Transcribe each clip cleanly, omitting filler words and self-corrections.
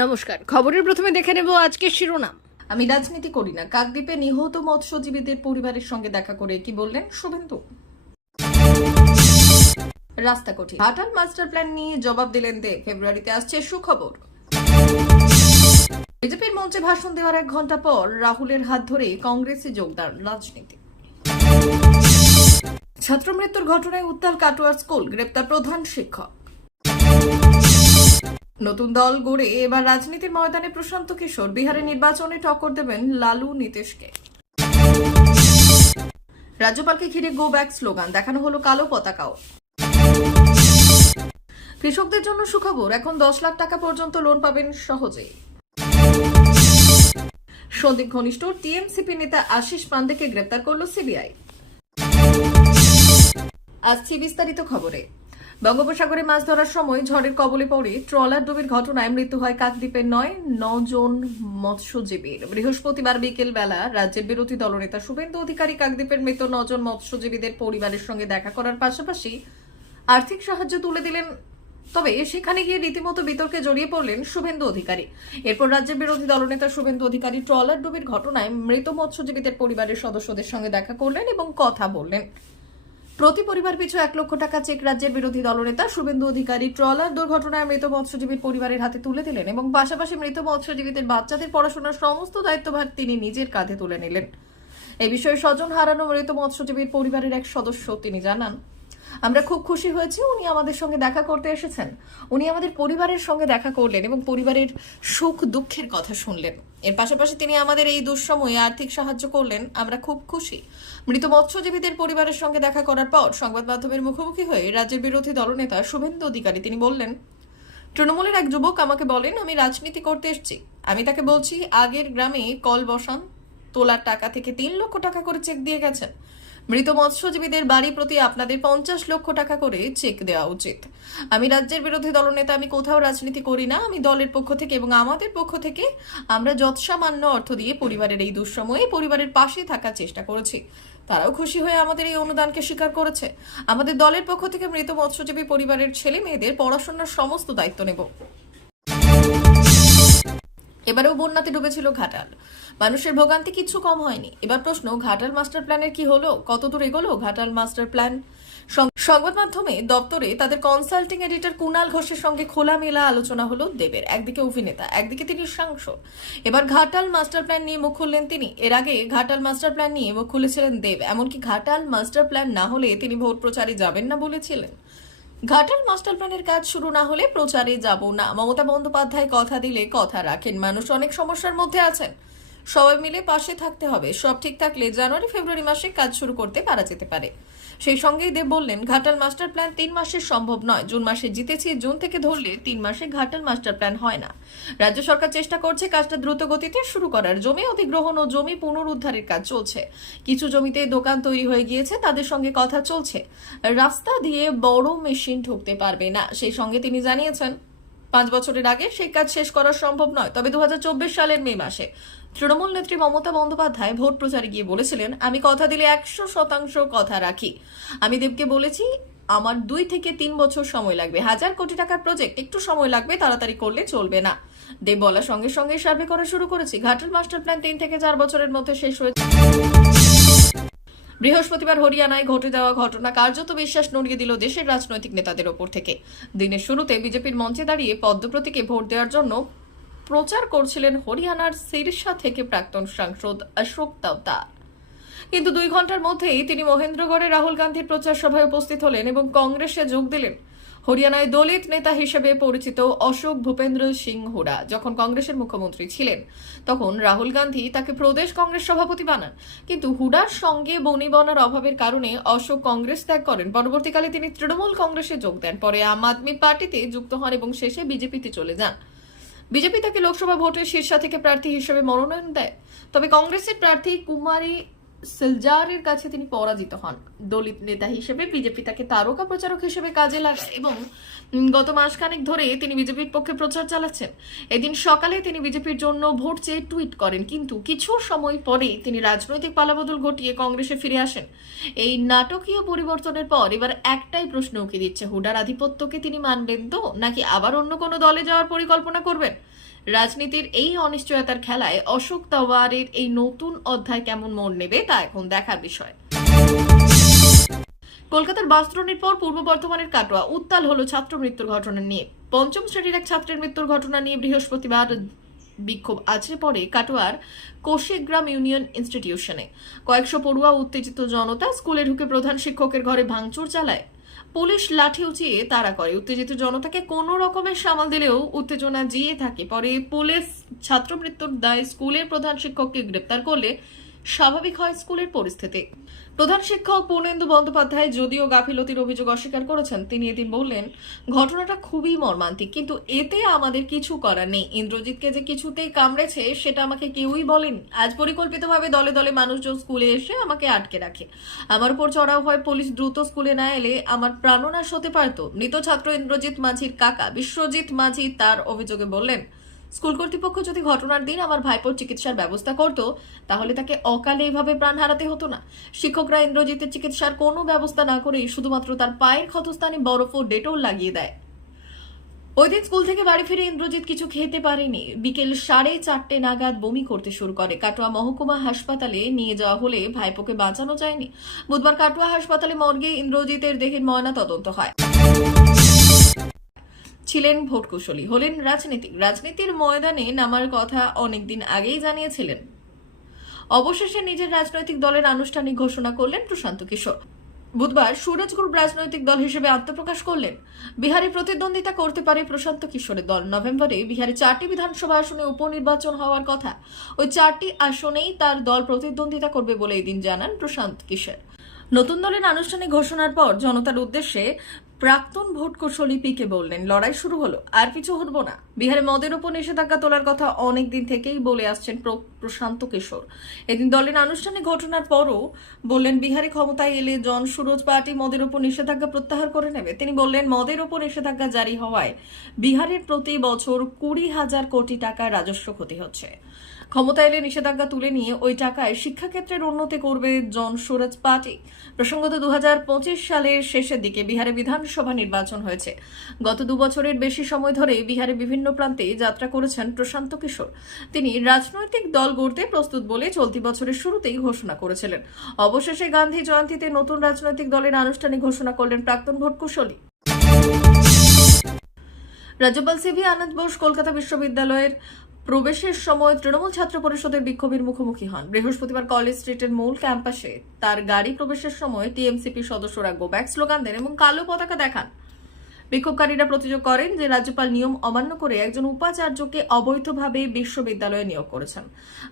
নমস্কার। খবরের প্রথমে দেখে নেব আজকের শিরোনাম। আমি রাজনীতি করি না, কাকদ্বীপে নিহত মৎস্যজীবীদের পরিবারের সঙ্গে দেখা করে কি বললেন শুভেন্দু। রাস্তা কঠিন, ঘাটাল মাস্টার প্ল্যান নিয়ে জবাব দিলেন দেব। ফেব্রুয়ারিতে আসছে সুখবর। বিজেপির মঞ্চে ভাষণ দেওয়ার 1 ঘন্টা পর রাহুলের হাত ধরে কংগ্রেসে যোগদান রাজনীতি। ছাত্র মৃত্যুর ঘটনায় উত্তাল কাটোয়ার স্কুল, গ্রেপ্তার প্রধান শিক্ষক। নতুন দল গড়ে এবার রাজনীতির ময়দানে প্রশান্ত কিশোর, বিহারে নির্বাচনে টক্কর দেবেন লালু নীতিশকে। রাজ্যপালকে ঘিরে গো ব্যাক স্লোগান, দেখানো হলো কালো পতাকাও। কৃষকদের জন্য সুখবর, এখন 10 লাখ টাকা পর্যন্ত লোন পাবেন সহজেই। সন্দীপ ঘনিষ্ঠ টিএমসিপি নেতা আশিস পান্ডেকে গ্রেপ্তার করল সিবিআই। আসছি বিস্তারিত খবরে। বঙ্গোপসাগরে মাছ ধরার সময় ঝড়ের কবলে পড়ে ট্রলার ডুবির ঘটনায় মৃত্যু হয় কাকদ্বীপের 9 জন মৎস্যজীবীর। বৃহস্পতিবার বিকেল বেলা রাজ্যের বিরোধী দলনেতা শুভেন্দু অধিকারী কাকদ্বীপের মৃত 9 জন মৎস্যজীবীদের পরিবারের সঙ্গে দেখা করার পাশাপাশি আর্থিক সাহায্য তুলে দিলেন। তবে সেখানে গিয়ে রীতিমতো বিতর্কে জড়িয়ে পড়লেন শুভেন্দু অধিকারী। এরপর রাজ্যের বিরোধী দলনেতা শুভেন্দু অধিকারী ট্রলার ডুবির ঘটনায় মৃত মৎস্যজীবীদের পরিবারের সদস্যদের সঙ্গে দেখা করলেন এবং কথা বললেন। প্রতি পরিবার পিছু 1 লক্ষ টাকা চেক রাজ্যের বিরোধী দলনেতা শুভেন্দু অধিকারী ট্রলার দুর্ঘটনায় মৃত মৎস্যজীবীর পরিবারের হাতে তুলে দিলেন এবং পাশাপাশি মৃত মৎস্যজীবীদের বাচ্চাদের পড়াশোনার সমস্ত দায়িত্বভার তিনি নিজের কাঁধে তুলে নিলেন। এই বিষয়ে স্বজন হারানো মৃত মৎস্যজীবীর পরিবারের এক সদস্য তিনি জানান, আমরা খুব খুশি হয়েছি উনি আমাদের সঙ্গে দেখা করতে এসেছেন। উনি আমাদের পরিবারের সঙ্গে দেখা করলেন এবং পরিবারের সুখ দুঃখের কথা শুনলেন। এর পাশাপাশি তিনি আমাদের এই দুঃসময়ে আর্থিক সাহায্য করলেন। আমরা খুব খুশি। মৃত মৎস্যজীবীদের পরিবারের সঙ্গে দেখা করার পর সংবাদ মাধ্যমের মুখোমুখি হয়ে রাজ্যের বিরোধী দলনেতা শুভেন্দু অধিকারী তিনি বললেন, তৃণমূলের এক যুবক আমাকে বলেন আমি রাজনীতি করতে এসেছি। আমি তাকে বলছি আগের গ্রামে কল বসান, তোলার টাকা থেকে 3 লক্ষ টাকা করে চেক দিয়ে গেছেন। মৃত মৎস্যজীবীদের বাড়ি প্রতি আপনাদের 50 লক্ষ টাকা করে চেক দেওয়া উচিত। আমি রাজ্যের বিরোধী দলনেতা, আমি কোথাও রাজনীতি করি না। আমি দলের পক্ষ থেকে এবং আমাদের পক্ষ থেকে আমরা যৎসামান্য অর্থ দিয়ে পরিবারের এই দুঃসময়ে পরিবারের পাশে থাকার চেষ্টা করেছি। তারাও খুশি হয়ে আমাদের এই অনুদানকে স্বীকার করেছে। আমাদের দলের পক্ষ থেকে মৃত মৎস্যজীবী পরিবারের ছেলে মেয়েদের পড়াশোনার সমস্ত দায়িত্ব নেব। এবারেও বন্যাতে ডুবেছিল ঘাটাল। মানুষের ভোগান্তি কিছু কম হয়নি। এবার প্রশ্ন, ঘাটাল মাস্টার প্ল্যানের কি হলো? কতদূর এগোলো ঘাটাল মাস্টার প্ল্যান? সংবাদ মাধ্যমে দপ্তরে তাদের কনসাল্টিং এডিটর কুণাল ঘোষের সঙ্গে খোলামেলা আলোচনা হলো দেবের। একদিকে অভিনেতা, একদিকে তিনি সাংসদ। এবার ঘাটাল মাস্টার প্ল্যান নিয়ে মুখ খুললেন তিনি। এর আগে ঘাটাল মাস্টার প্ল্যান নিয়ে মুখ খুলেছিলেন দেব। এমনকি ঘাটাল মাস্টার প্ল্যান না হলে তিনি ভোট প্রচারে যাবেন না বলেছিলেন। ঘাটাল মাস্টার প্ল্যানের কাজ শুরু না হলে প্রচারে যাব না। মমতা বন্দ্যোপাধ্যায় কথা দিলে কথা রাখেন। মানুষ অনেক সমস্যার মধ্যে আছেন, সবাই মিলে পাশে থাকতে হবে। সব ঠিক থাকলে জানুয়ারি ফেব্রুয়ারি মাসে কাজ শুরু করতে পারা যেতে পারে। সেই সঙ্গেই দেব বললেন, ঘাটাল মাস্টার প্ল্যান 3 মাসে সম্ভব নয়। জুন মাসে জিতেছি, জুন থেকে ধরলে 3 মাসে ঘাটাল মাস্টার প্ল্যান হয় না। রাজ্য সরকার চেষ্টা করছে কাজটা দ্রুত গতিতে শুরু করার। জমি অধিগ্রহণ ও জমি পুনরুদ্ধারের কাজ চলছে। কিছু জমিতে দোকান তৈরি হয়ে গিয়েছে, তাদের সঙ্গে কথা চলছে। রাস্তা দিয়ে বড় মেশিন ঢুকতে পারবে না। সেই সঙ্গে তিনি জানিয়েছেন 5 বছরের আগে সেই কাজ শেষ করা সম্ভব নয়। তবে 2024 সালের মে মাসে তৃণমূল নেত্রী মমতা বন্দ্যোপাধ্যায় ভোট প্রচারে গিয়ে বলেছিলেন, আমি কথা দিলে 100% কথা রাখি। আমি দেবকে বলেছি আমার 2 থেকে 3 বছর সময় লাগবে। 1000 কোটি টাকার প্রজেক্ট, একটু সময় লাগবে, তাড়াতাড়ি করলে চলবে না। দেব বলার সঙ্গে সঙ্গে সার্ভে করা শুরু করেছি। ঘাটাল মাস্টার প্ল্যান 3 থেকে 4 বছরের মধ্যে শেষ হয়েছে। বৃহস্পতিবার হরিয়ানায় ঘটে যাওয়া ঘটনা কার্যত বিশ্বাস নড়িয়ে দিল দেশের রাজনৈতিক নেতাদের ওপর থেকে। দিনের শুরুতে বিজেপির মঞ্চে দাঁড়িয়ে পদ্ম প্রতীকে ভোট দেওয়ার জন্য প্রচার করছিলেন হরিয়ানার সিরসা থেকে প্রাক্তন সাংসদ অশোক তাওতার। কিন্তু 2 ঘন্টার মধ্যেই তিনি মহেন্দ্রগড়ে রাহুল গান্ধীর প্রচার সভায় উপস্থিত হলেন এবং কংগ্রেসে যোগ দিলেন। হরিয়ানায় দলিত নেতা হিসেবে পরিচিত অশোক ভূপেন্দ্র সিং হুডা যখন কংগ্রেসের মুখ্যমন্ত্রী ছিলেন, তখন রাহুল গান্ধী তাকে প্রদেশ কংগ্রেস সভাপতি বানান। কিন্তু হুডার সঙ্গে বনিবনার অভাবের কারণে অশোক কংগ্রেস ত্যাগ করেন। পরবর্তীকালে তিনি তৃণমূল কংগ্রেসে যোগ দেন, পরে আম আদমি পার্টিতে যুক্ত হন এবং শেষে বিজেপিতে চলে যান। বিজেপি তাকে লোকসভা ভোটে শীর্ষা থেকে প্রার্থী হিসেবে মনোনয়ন দেয়। তবে কংগ্রেসের প্রার্থী কুমারী সিলজারের কাছে তিনি পরাজিত হন। দলিত নেতা হিসেবে বিজেপি তাকে তারকা প্রচারক হিসেবে কাজে লাগায় এবং গত মাসখানেক ধরে তিনি বিজেপির পক্ষে প্রচার চালাচ্ছেন। এদিন সকালে তিনি বিজেপির জন্য ভোট চেয়ে টুইট করেন, কিন্তু কিছু সময় পরে তিনি রাজনৈতিক পালাবদল ঘটিয়ে কংগ্রেসে ফিরে আসেন। এই নাটকীয় পরিবর্তনের পর এবার একটাই প্রশ্ন উকি দিচ্ছে, হুডার আধিপত্যকে তিনি মানবেন তো, নাকি আবার অন্য কোনো দলে যাওয়ার পরিকল্পনা করবেন? রাজনীতির এই অনিশ্চয়তার খেলায় অশোক তাওয়ারের এই নতুন অধ্যায় কেমন মোড় নেবে তা এখন দেখার বিষয়। কলকাতার বাসদ্রোণীর পর পূর্ব বর্ধমানের কাটোয়া উত্তাল হলো ছাত্র মৃত্যুর ঘটনা নিয়ে। পঞ্চম শ্রেণীর এক ছাত্রের মৃত্যুর ঘটনা নিয়ে বৃহস্পতিবার বিক্ষোভ আছড়ে পড়ে কাটোয়ার কোশিগ্রাম ইউনিয়ন ইনস্টিটিউশনে। কয়েকশো পড়ুয়া উত্তেজিত জনতা স্কুলে ঢুকে প্রধান শিক্ষকের ঘরে ভাঙচুর চালায়। পুলিশ লাঠি উঁচিয়ে তাড়া করে। উত্তেজিত জনতাকে কোনো রকমের সামাল দিলেও উত্তেজনা জিয়ে থাকে। পরে পুলিশ ছাত্র মৃত্যুর দায়ে স্কুলের প্রধান শিক্ষককে গ্রেপ্তার করলে স্বাভাবিক হয় স্কুলের পরিস্থিতি। প্রধান শিক্ষক পূর্ণেন্দু বন্দ্যোপাধ্যায় যদিও গাফিলতির অভিযোগ অস্বীকার করেছেন, তিনি এদিন বললেন, ঘটনাটা খুবই মর্মান্তিক, কিন্তু এতে আমাদের কিছু করার নেই। ইন্দ্রজিৎকে যে কিছুতেই কামড়েছে সেটা আমাকে কেউই বলেনি। আজ পরিকল্পিতভাবে দলে দলে মানুষজন স্কুলে এসে আমাকে আটকে রাখে। আমার উপর চড়াও হয়। পুলিশ দ্রুত স্কুলে না এলে আমার প্রাণনাশ হতে পারত। মৃত ছাত্র ইন্দ্রজিৎ মাঝির কাকা বিশ্বজিৎ মাঝি তার অভিযোগে বললেন, স্কুল কর্তৃপক্ষ যদি ঘটনার দিন আমার ভাইপোর চিকিৎসার ব্যবস্থা করত তাহলে তাকে অকালে এভাবে প্রাণ হারাতে হতো না। শিক্ষকরা ইন্দ্রজিতের চিকিৎসার কোনো ব্যবস্থা না করেই শুধুমাত্র তার পায়ের ক্ষতস্থানে বরফ ও ডেটল লাগিয়ে দেয়। ওই দিন স্কুল থেকে বাড়ি ফিরে ইন্দ্রজিৎ কিছু খেতে পারেনি। বিকেল 4:30 নাগাদ বমি করতে শুরু করে। কাটোয়া মহকুমা হাসপাতালে নিয়ে যাওয়া হলে ভাইপোকে বাঁচানো যায়নি। বুধবার কাটোয়া হাসপাতালে মর্গে ইন্দ্রজিতের দেহের ময়না তদন্ত হয়। ছিলেন ভোট কুশলী, হলেন রাজনীতিক। রাজনীতির ময়দানে নামার কথা অনেকদিন আগেই জানিয়েছিলেন। অবশেষে নিজের রাজনৈতিক দলের আনুষ্ঠানিক ঘোষণা করলেন প্রশান্ত কিশোর। বুধবার সুরজ গ্রুপ রাজনৈতিক দল হিসেবে আত্মপ্রকাশ করলেন। বিহারে প্রতিদ্বন্দ্বিতা করতে পারে প্রশান্ত কিশোরের দল। নভেম্বরে বিহারে 4টি বিধানসভা আসনে উপনির্বাচন হওয়ার কথা। ওই 4টি আসনেই তার দল প্রতিদ্বন্দ্বিতা করবে বলে এদিন জানান প্রশান্ত কিশোর। নতুন দলের আনুষ্ঠানিক ঘোষণার পর জনতার উদ্দেশ্যে প্রাক্তন ভোট কুশলী পিকে বললেন, লড়াই শুরু হলো, আর পিছু হটবো না। বিহারে মদের উপর নিষেধাজ্ঞা তোলার কথা অনেকদিন থেকেই বলে আসছেন প্রশান্ত কিশোর। এদিন দলের আনুষ্ঠানিক ঘটনার পরও বললেন, বিহারে ক্ষমতায় এলে জন সুরজ পার্টি মদের উপর নিষেধাজ্ঞা প্রত্যাহার করে নেবে। তিনি বললেন, মদের উপর নিষেধাজ্ঞা জারি হওয়ায় বিহারের প্রতি বছর 20,000 কোটি টাকা রাজস্ব ক্ষতি হচ্ছে। ক্ষমতা এলে নিষেধাজ্ঞা তুলে নিয়ে ওই টাকায় শিক্ষাক্ষেত্রের উন্নতি করবে জন সুরজ পার্টি। প্রসঙ্গত 2025 সালের শেষের দিকে বিহারে বিধানসভা নির্বাচন হয়েছে। গত 2 বছরের বেশি সময় ধরে বিহারে বিভিন্ন প্রান্তে যাত্রা করেছেন প্রশান্ত কিশোর। তিনি রাজনৈতিক দল গড়তে প্রস্তুত বলে চলতি বছরের শুরুতেই ঘোষণা করেছিলেন। অবশেষে গান্ধী জয়ন্তীতে নতুন রাজনৈতিক দলের আনুষ্ঠানিক ঘোষণা করলেন প্রাক্তন ভোট কুশলী। রাজ্যপাল সিভি আনন্দ বোস কলকাতা বিশ্ববিদ্যালয়ের প্রবেশের সময় তৃণমূল ছাত্র পরিষদের বিক্ষোভের মুখোমুখি হন। বৃহস্পতিবার কলেজ স্ট্রিটের মূল ক্যাম্পাসে তার গাড়ি প্রবেশের সময় টিএমসিপি সদস্যরা গো ব্যাক স্লোগান দেন এবং কালো পতাকা দেখান। বিক্ষোভকারীরা প্রতিযোগ করেন যে রাজ্যপাল নিয়ম অমান্য করে একজন উপাচার্যকে অবৈধভাবে বিশ্ববিদ্যালয়ে নিয়োগ করেছেন।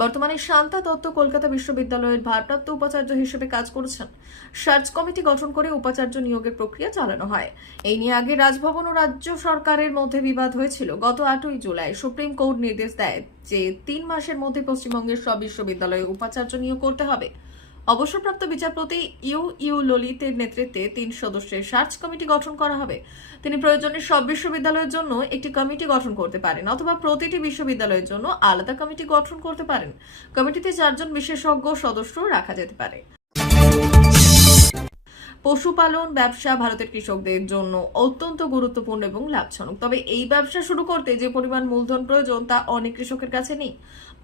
বর্তমানে শান্তা দত্ত কলকাতা বিশ্ববিদ্যালয়ের ভারপ্রাপ্ত উপাচার্য হিসেবে কাজ করছেন। সার্চ কমিটি গঠন করে উপাচার্য নিয়োগের প্রক্রিয়া চালানো হয়। এই নিয়ে আগে রাজভবন ও রাজ্য সরকারের মধ্যে বিবাদ হয়েছিল। গত 8ই জুলাই সুপ্রিম কোর্ট নির্দেশ দেয় যে 3 মাসের মধ্যে পশ্চিমবঙ্গের সব বিশ্ববিদ্যালয়ে উপাচার্য নিয়োগ করতে হবে। অবসরপ্রাপ্ত বিচারপতি ইউ ললিতের নেতৃত্বে 3 সদস্যের সার্চ কমিটি গঠন করা হবে। তিনি প্রয়োজনে সব বিশ্ববিদ্যালয়ের জন্য একটি কমিটি গঠন করতে পারেন অথবা প্রতিটি বিশ্ববিদ্যালয়ের জন্য আলাদা কমিটি গঠন করতে পারেন। কমিটিতে 4 জন বিশেষজ্ঞ সদস্য রাখা যেতে পারে। পশুপালন ব্যবসা ভারতের কৃষকদের জন্য অত্যন্ত গুরুত্বপূর্ণ এবং লাভজনক। তবে এই ব্যবসা শুরু করতে যে পরিমাণ মূলধন প্রয়োজন তা অনেক কৃষকের কাছে নেই।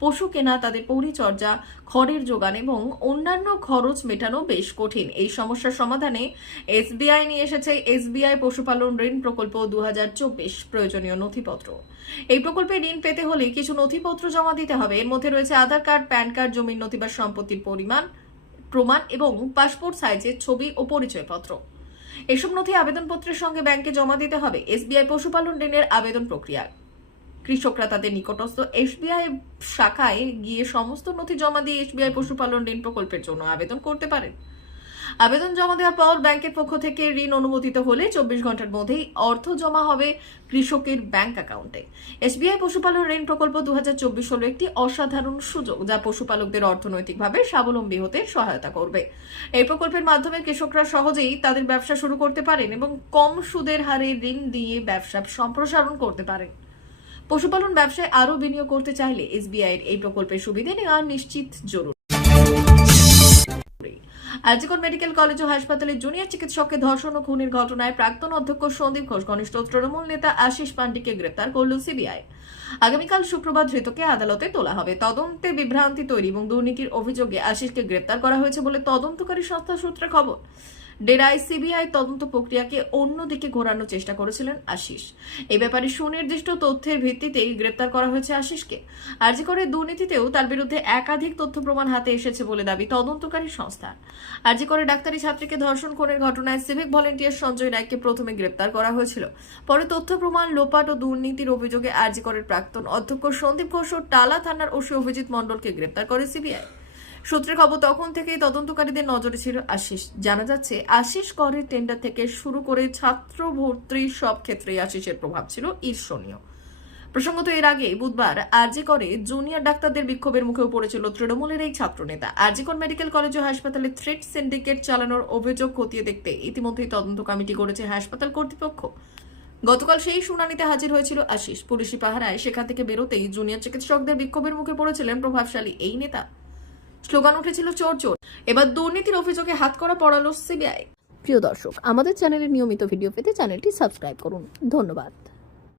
পশু কেনা, তাদের পরিচর্যা, খড়ের যোগান এবং অন্যান্য খরচ মেটানো বেশ কঠিন। এই সমস্যার সমাধানে এসবিআই নিয়ে এসেছে এসবিআই পশুপালন ঋণ প্রকল্প 2024 প্রয়োজনীয় নথিপত্র। এই প্রকল্পে ঋণ পেতে হলে কিছু নথিপত্র জমা দিতে হবে। এর মধ্যে রয়েছে আধার কার্ড, প্যান কার্ড, জমির নথি বা সম্পত্তির প্রমাণ এবং পাসপোর্ট সাইজের ছবি ও পরিচয়পত্র। এসব নথি আবেদনপত্রের সঙ্গে ব্যাংকে জমা দিতে হবে। এসবিআই পশুপালন ঋণের আবেদন প্রক্রিয়া, কৃষকরা তাদের নিকটস্থ এসবিআই শাখায় গিয়ে সমস্ত নথি জমা দিয়ে এসবিআই পশুপালন ঋণ প্রকল্পের জন্য আবেদন করতে পারেন। আবেদন জমা দেওয়ার পর ব্যাংকের পক্ষ থেকে ঋণ অনুমোদিত হলে 24 ঘন্টার মধ্যেই অর্থ জমা হবে কৃষকের ব্যাংক অ্যাকাউন্টে। এসবিআই পশুপালন ঋণ প্রকল্প 2024 হলো একটি অসাধারণ সুযোগ যা পশুপালকদের অর্থনৈতিকভাবে স্বাবলম্বী হতে সহায়তা করবে। এই প্রকল্পের মাধ্যমে কৃষকরা সহজেই তাদের ব্যবসা শুরু করতে পারেন এবং কম সুদের হারে ঋণ দিয়ে ব্যবসা সম্প্রসারণ করতে পারেন। পশুপালন ব্যবসায় আরও বিনিয়োগ করতে চাইলে এসবিআই এর এই প্রকল্পের সুবিধা নেওয়া নিশ্চিত জরুরি। আরজিকর মেডিকেল কলেজ ও হাসপাতালে জুনিয়র চিকিৎসককে ধর্ষণ ও খুনের ঘটনায় প্রাক্তন অধ্যক্ষ সন্দীপ ঘোষ ঘনিষ্ঠ তৃণমূল নেতা আশিস পান্ডেকে গ্রেপ্তার করল সিবিআই। আগামীকাল শুক্রবার ধৃতকে আদালতে তোলা হবে। তদন্তে বিভ্রান্তি তৈরি এবং দুর্নীতির অভিযোগে আশিসকে গ্রেপ্তার করা হয়েছে বলে তদন্তকারী সংস্থা সূত্রে খবর। ডেরায় সিবিআই তদন্ত প্রক্রিয়াকে অন্যদিকে ঘোরানোর চেষ্টা করেছিলেন আশিস। এই ব্যাপারে সুনির্দিষ্ট তথ্যের ভিত্তিতেই গ্রেপ্তার করা হয়েছে আশিসকে। আরজিকরের দুর্নীতিতেও তার বিরুদ্ধে একাধিক তথ্য প্রমাণ হাতে এসেছে বলে দাবি তদন্তকারী সংস্থা। আরজিকরে ডাক্তারি ছাত্রীকে ধর্ষণ খুনের ঘটনায় সিভিক ভলেন্টিয়ার সঞ্জয় নাইককে প্রথমে গ্রেপ্তার করা হয়েছিল। পরে তথ্য প্রমাণ লোপাট ও দুর্নীতির অভিযোগে আরজিকরের প্রাক্তন অধ্যক্ষ সন্দীপ ঘোষ ও টালা থানার ওসি অভিজিৎ মণ্ডলকে গ্রেপ্তার করে সিবিআই। সূত্রে খবর, তখন থেকেই তদন্তকারীদের নজরে ছিল আশিস। জানা যাচ্ছে, আশিস করের টেন্ডার থেকে শুরু করে ছাত্র ভর্তির সব ক্ষেত্রেই আশিসের প্রভাব ছিল ঈর্ষণীয়। প্রসঙ্গত, এর আগে বুধবার আরজিকরে জুনিয়র ডাক্তারদের বিক্ষোভের মুখেও পড়েছিল তৃণমূলের এই ছাত্রনেতা। আরজিকর মেডিকেল কলেজ ও হাসপাতালে থ্রেট সিন্ডিকেট চালানোর অভিযোগ খতিয়ে দেখতে ইতিমধ্যেই তদন্ত কমিটি করেছে হাসপাতাল কর্তৃপক্ষ। গতকাল সেই শুনানিতে হাজির হয়েছিল আশিস। পুলিশি পাহারায় সেখান থেকে বেরোতেই জুনিয়র চিকিৎসকদের বিক্ষোভের মুখে পড়েছিলেন প্রভাবশালী এই নেতা। স্লোগান উঠেছিল চোর চোর। এবার দুর্নীতির অভিযোগে হাতকড়া পড়ালো সিবিআই। প্রিয় দর্শক, আমাদের চ্যানেলের নিয়মিত ভিডিও পেতে চ্যানেলটি সাবস্ক্রাইব করুন। ধন্যবাদ।